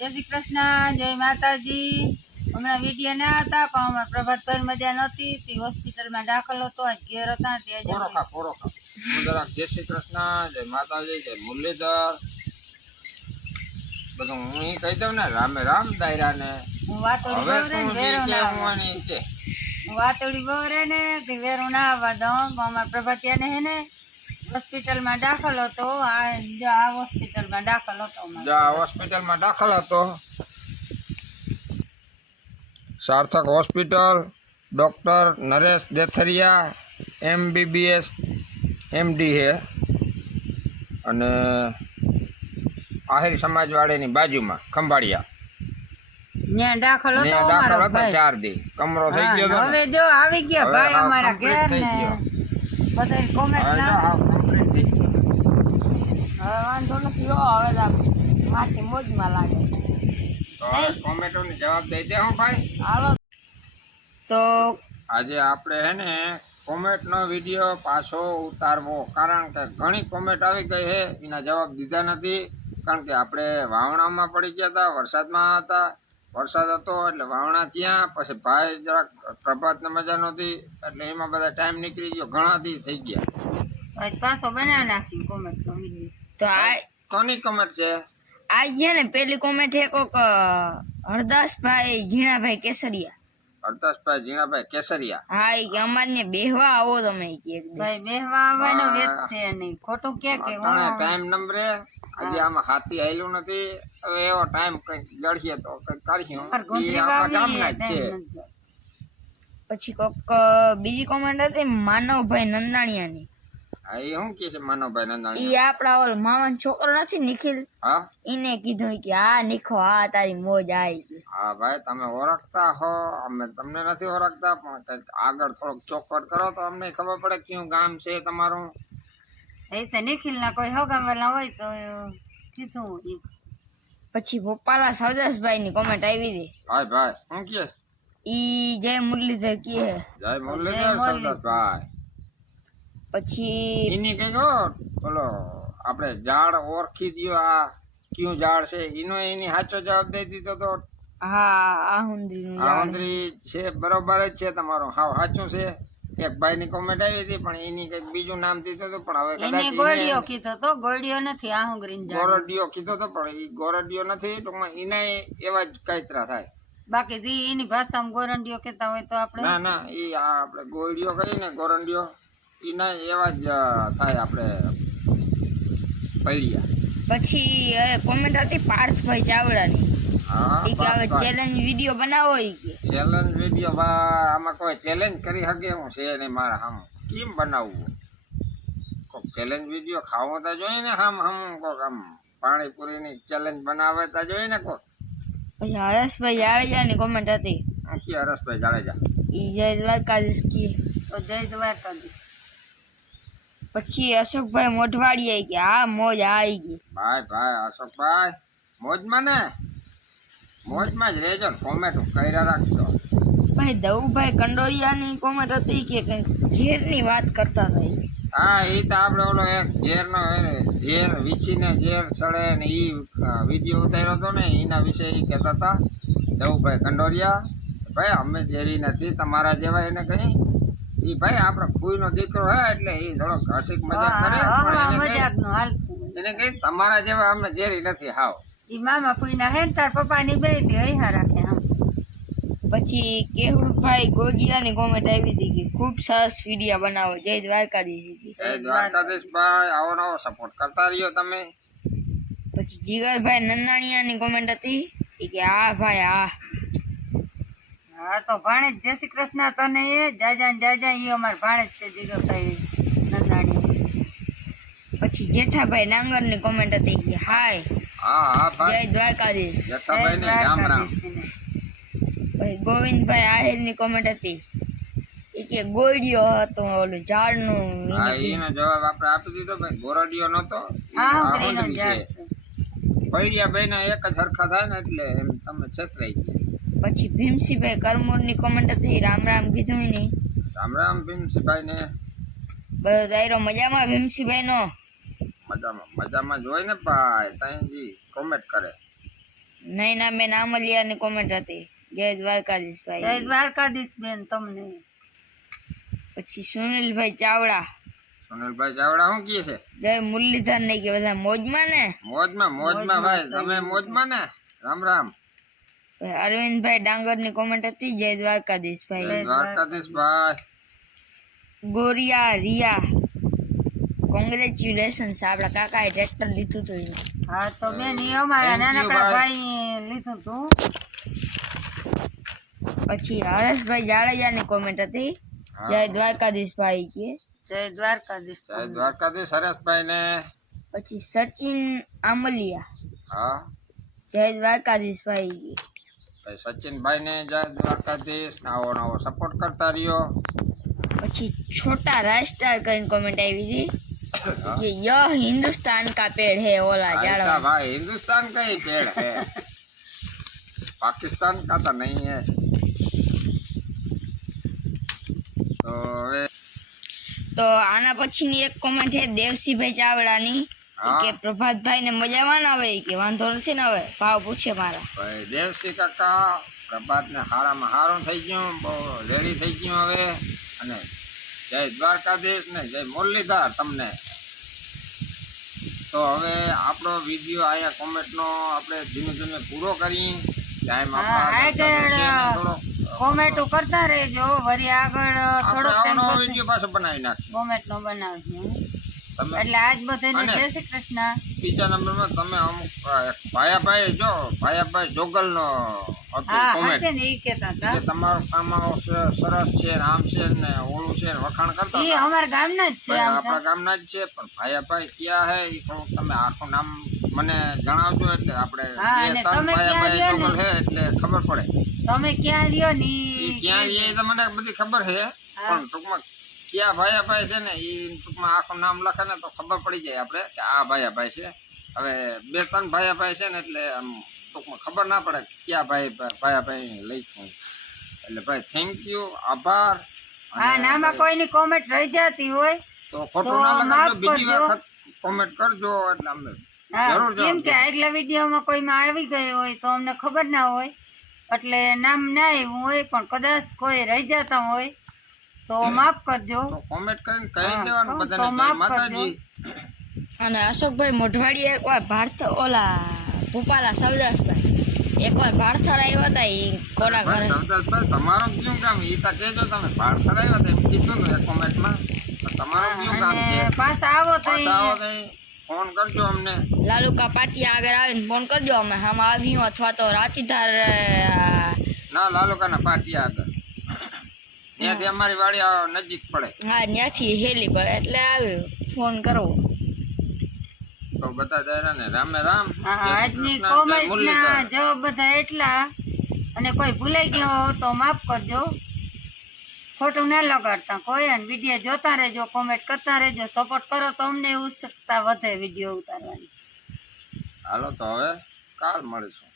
જય શ્રી કૃષ્ણ, જય માતાજી. હમણાં વિડીયો ના હતા પણ અમારા પ્રભાતભાઈ મજા નહોતી તે હોસ્પિટલમાં દાખલ હતો. આજ ઘેર હતા તે જય શ્રી કૃષ્ણ, જય માતાજી, જય મુરલીધર. બધું હું કહી દઉં ને રામે રામ દાયરા ને હું વાતોડી બવરે ને વેરો ના હું વાતોડી બવરે ને તે વેરો ના આવવા દઉં. અમારા પ્રભાતિયાને હે ને હોસ્પિટલમાં દાખલ હતો. આ હોસ્પિટલમાં દાખલ હતો. હોસ્પિટલમાં દાખલ હતો. સાર્થક hospital, doctor Naresh Detharia MBBS MD હે અને આહિર સમાજવાળીની બાજુમાં ખંભાળિયા ત્યાં દાખલ હતો અમારો ભાઈ. 4 દી કમરો થઈ ગયો. હવે જો આવી ગયા ભાઈ અમારા ઘેર ને બધા કોમેન્ટ ના કમ્પ્લીટ થઈ ગયો. હવે વાંધો નથી. હવે માટી મોજમાં લાગે. કોમેન્ટોની જવાબ દઈ દે હું ભાઈ. હાલો તો આજે આપણે હે ને કોમેન્ટનો વિડીયો પાછો ઉતારવો, કારણ કે ઘણી કોમેન્ટ આવી ગઈ છે, એના જવાબ દીધા નથી. કારણ કે આપણે વાવણામાં પડી ગયા હતા, વરસાદમાં હતા. વરસાદ હતો એટલે વાવણા થયા, પછી ભાઈ જરાક પ્રભાતને મજા નહોતી એટલે એમાં બધા ટાઈમ નીકળી ગયો. ઘણા દી થઈ ગયા. પાછો બનાવી નાખ્યું કોમેન્ટનો વિડીયો. તો આ કોની કોમેન્ટ છે? આ છે ને પેલી કોમેન્ટ છે કોક હરદાસભાઈ ઝીણાભાઈ કેસરિયા. હરદાસભાઈ ઝીણાભાઈ કેસરિયા. હા, એ કે અમારને બેહવા આવો તમે કે ભાઈ બેહવા આવવાનો વેત છે નહીં. ખોટું કે ટાઈમ નંબરે હજી આમાં હાથી આવેલું નથી. હવે એવો ટાઈમ કઈક ગળીએ તો કઈક કાઢીએ. ગામના જ છે. પછી કોક બીજી કોમેન્ટ હતી માનવભાઈ નંદાણીયાની. હા, એ શું કે છે માનવભાઈ નંદાણી? ઈ આપડા ઓલ મામાનો છોકરો નથી નિખિલ? હા, ઈને કીધું કે હા નિખો, હા તારી મોજ આવી ગઈ. હા ભાઈ, તમે ઓળખતા હો, અમે તમને નથી ઓળખતા, પણ કઈક આગળ થોડોક ચોખવટ કરો તો અમને ખબર પડે કયું ગામ છે તમારું. એ તો નિખિલ ના કોઈ હોગાવાલા હોય તો કીધું. પછી ભોપાલા સૌદાસભાઈ ની કોમેન્ટ આવી હતી. ભાઈ ભાઈ શું કે? ઈ જય મુરલીધર કે જય મુરલીધર સૌદાસભાઈ. પછી એની કઈક બોલો આપણે ઝાડ ઓળખી દયો, આ કયું ઝાડ છે એની સાચો જવાબ દઈ દીધો તો. હા, આહુંદ્રી છે, બરોબર જ છે તમારું, હાવ સાચું છે. એક ભાઈ ની કોમેન્ટ આવી હતી પણ એની કઈક બીજું નામ દીધું હતું, પણ હવે કદાચ ગોળિયો કીધો તો. ગોળિયો નથી, આહુંદ્રી ગોરડિયો કીધો તો, પણ એ ગોરડિયો નથી. ટૂંકમાં એને એવા જ કાયતરા થાય. બાકી એની ભાષામાં ગોરંડિયો કેતા હોય તો આપણે ના એ આપણે ગોળિયો કહીએ ને ગોરંડિયો, એના એવા જ થાય આપણે પૈડિયા. પછી કોમેન્ટ હતી પાર્થભાઈ ચાવડાની. ઈ કે હવે ચેલેન્જ વિડિયો બનાવો. ઈ કે ચેલેન્જ વિડિયો બા આમાં કોઈ ચેલેન્જ કરી શકે હું છે નહીં મારા હામ કેમ બનાવવું? કોક ચેલેન્જ વિડિયો ખાવો તો જોઈએ ને. હામ કોક આમ પાણીપુરીની ચેલેન્જ બનાવે તો જોઈએ ને કોક. પછી હરેશભાઈ જાડેજાની કોમેન્ટ હતી. કે હરેશભાઈ જાડેજા ઈ જય દ્વારકાધીશ કે જય દ્વારકાધીશ. પછી અશોકભાઈ મોઢવાડિયા કે હા મોજ આવી ગઈ. ભાઈ અશોકભાઈ મોજમાં ને મોજમાં જ રહેજો ને, કોમેન્ટ કર્યા રાખજો. ભાઈ દવુભાઈ કંડોરિયાની કોમેન્ટ હતી કે ઝેરની વાત કરતા હતા. હા, એ તો આપણે ઓલો એક ઝેરનો ઝેર વીછીને ઝેર સડે ને એ વિડીયો ઉતાર્યો હતો ને, એના વિશે એ કહેતા હતા દવુભાઈ કંડોરિયા. ભાઈ અમે ઝેરી નથી તમારા જેવા. એને કહી એ ભાઈ આપણે ફૂઈનો દીકરો હે એટલે એ થોડોક હસીક મજાક કરે. એને કહી તમારા જેવા અમે ઝેરી નથી હાવ. ઈ મામા ફૂઈના હે તાર પપ્પાની બે હૈયા રાખે. પછી કેહુરભાઈ ગોગિયાની કોમેન્ટ આવી હતી કે ખૂબ સરસ વિડીયો બનાવો. જય દ્વારકાધીશ. જય દ્વારકાધીશભાઈ, આવો નવો સપોર્ટ કરતા રહ્યો તમે. પછી જીગરભાઈ નંદાણીયાની કોમેન્ટ હતી કે હા ભાઈ હા તો ભાણેજ જય શ્રી કૃષ્ણ તને. એ જાજા એ અમાર ભાણેજ છે જીગરભાઈ નંદાણી. પછી જેઠાભાઈ ડાંગરની કોમેન્ટ હતી કે હાય જય દ્વારકાધીશ. રામ રામ. પછી ગોવિંદભાઈ આહિરની કોમેન્ટ હતી એ કે ગોળિયો હતો ઓલું ઝાડનું. એનો જવાબ આપણે આપી દીધો ભાઈ, ગોરડિયો નતો. પૈડિયા બેના એક જ હરખા થાય ને એટલે એમ તમે છેતરાઈ ગયા. પછી ભીમસિંહભાઈ કરમોરની કોમેન્ટ હતી રામ રામ કીધું નહીં. રામ રામ ભીમસિંહભાઈ ને. બધો દાયરો મજામાં ભીમસિંહભાઈ નો? મજામાં જ હોય ને ભાઈ. ત્યાં કોમેન્ટ કરે નૈના બેન આમલિયાની કોમેન્ટ હતી, જય દ્વારકાધીશભાઈ. જય દ્વારકાધીશ બેન તમને. પછી સુનિલભાઈ ચાવડા, સુનિલભાઈ ચાવડા શું કહે છે? જય મુરલીધર ને કે બધા મોજમાં ને. મોજમાં ભાઈ, તમે મોજમાં ને? રામ રામ. પછી અરવિંદભાઈ ડાંગરની કોમેન્ટ હતી, જય જય દ્વારકાધીશભાઈ. દ્વારકાધીશ ભાઈ. ગોરિયા રિયા, કોંગ્રેચ્યુલેશન્સ, આપણા કાકાએ ટ્રેક્ટર લીધું હતું. હા તો બેન ઈ અમારા Thank you, નાનકડા ભાઈ. ભાઈ લીધું તું. પછી હરેશભાઈ જાડેજાની કોમેન્ટ હતી, જય દ્વારકાધીશભાઈ કે. જય દ્વારકાધીશ જય તમને. દ્વારકાધીશ હરેશભાઈ ને. પછી સચિન આમલિયા, હા જય દ્વારકાધીશભાઈ કે. ભાઈ સચિનભાઈ ને જય દ્વારકાધીશ. આવો નવો સપોર્ટ કરતા રહ્યો. પછી છોટા રાયસ્ટાર કરીને કોમેન્ટ આવી હતી કે યહ હિન્દુસ્તાન કા પેડ હે ઓલા ऐसा જાડવા. भाई हिंदुस्तान का ही पेड़ है, पाकिस्तान का तो नहीं है। तो હવે તો આના પછીની એક કોમેન્ટ છે દેવસીભાઈ ચાવડાની હા. કે પ્રભાતભાઈ ને મજામાં ના આવે કે વાંધો નથી ને હવે ભાવ પૂછે મારા. ભાઈ દેવસિંહ કાકા પ્રભાત ને હારામાં હારું થઈ ગયું, બહુ રેડી થઈ ગયું હવે. અને જય દ્વારકાધીશ ને જય મુરલીધર તમને. તો હવે આપણો વિડીયો આયા કોમેન્ટનો આપણે ધીમે ધીમે પૂરો કરી. ટાઈમ હા, આગળ કોમેન્ટો કરતા રહેજો, વળી આગળ થોડોક ટાઈમ પછી વિડીયો પાછો બનાવી નાખીએ કોમેન્ટ નો બનાવશું. તમે. એટલે આજ બધાને અને જય શ્રી કૃષ્ણ. બીજા નંબરમાં તમે અમુક ભાયાભાઈ જો ભાયાભાઈ જોગલનો હતું હા કોમેન્ટ હશે ને ઈ કેતા હતા. કે તમારું ફાર્મ હાઉસ સરસ છે ને આમ છે ને ઓલું છે ને વખાણ કરતા ઈ હતા. અમારા ગામના જ છે ભાઈ આમ તો. આપણા ગામના જ છે, પણ ભાયાભાઈ ક્યાં હે એ થોડુંક તમે આખું નામ મને જણાવજો, એટલે આપણે હા, બે અને ત્રણ તમે ક્યાં ભાયાભાઈ રહ્યો ને? જોગલ હે એટલે ખબર પડે. તમે ક્યાં રહ્યો ને ઈ ક્યાં ઈ એ તો મને બધી ખબર છે, પણ ટૂંકમાં ક્યાં ભાયાભાઈ છે ને એ ટૂંકમાં આખું નામ લખે ને તો ખબર પડી જાય આપણે કે આ ભાયાભાઈ છે. હવે બે ત્રણ ભાયાભાઈ છે ને એટલે આમ ટૂંકમાં ખબર ના પડે કે ક્યાં ભાયાભાઈ લખ્યું. એટલે ભાઈ થેન્ક યુ, આભાર. હા અને નામાં કોઈની કોમેન્ટ રહી જતી હોય તો ખોટું તો ના લગાડજો, માફ બીજી કરજો. વખત કોમેન્ટ કરજો એટલે અમે હા જરૂર કેમ જવાબ કે આગલા વિડીયોમાં કોઈમાં આવી ગયું હોય તો અમને ખબર ના હોય, એટલે નામ ના આવ્યું હોય, પણ કદાચ કોઈ રહી જતા હોય તો માફ કરજો. તો કોમેન્ટ કરીને કહી હા, દેવાનું તો બધાને, જય માફ માતાજી. અને અશોકભાઈ મોઢવાડી એકવાર ભારત ઓલા ભોપાલા સવદાસભાઈ એકવાર ભારથર આવ્યા હતા એ કોરા ઘરે. ભાઈ સરદારભાઈ તમારું કયું કામ ઈ તો કહેજો. તમે પાર્સલ આવ્યા હતા એમ કીધું ને એક કોમેન્ટમાં. તમારું કયું કામ છે? અને પાછા આવો તો પાછા આવો તો ફોન કરજો અમને. લાલુકા પાટિયા આગળ આવીને ફોન કરજો, અમે આમ આવ્યું અથવા તો રાતીધાર ના લાલુકાના પાટિયા આગળ ત્યાંથી અમારી વાડી નજીક પડે. હા ત્યાંથી હેલી પડે એટલે આવ્યું ફોન કરવો. તો બધા જરા ને રામે રામ. હા, જય શ્રી આજની કૃષ્ણ, જય કોમેન્ટના મુરલીધર. જવાબ બધા એટલા, અને કોઈ ભૂલાઈ ગયો હોય તો માફ કરજો. ખોટું ના લગાડતા કોઈ, અને વિડીયો જોતા રહેજો, કોમેન્ટ કરતા રહેજો, સપોર્ટ કરો તો અમને ઉત્સુકતા વધે વિડીયો ઉતારવાની. હાલો તો હવે કાલ મળીશું.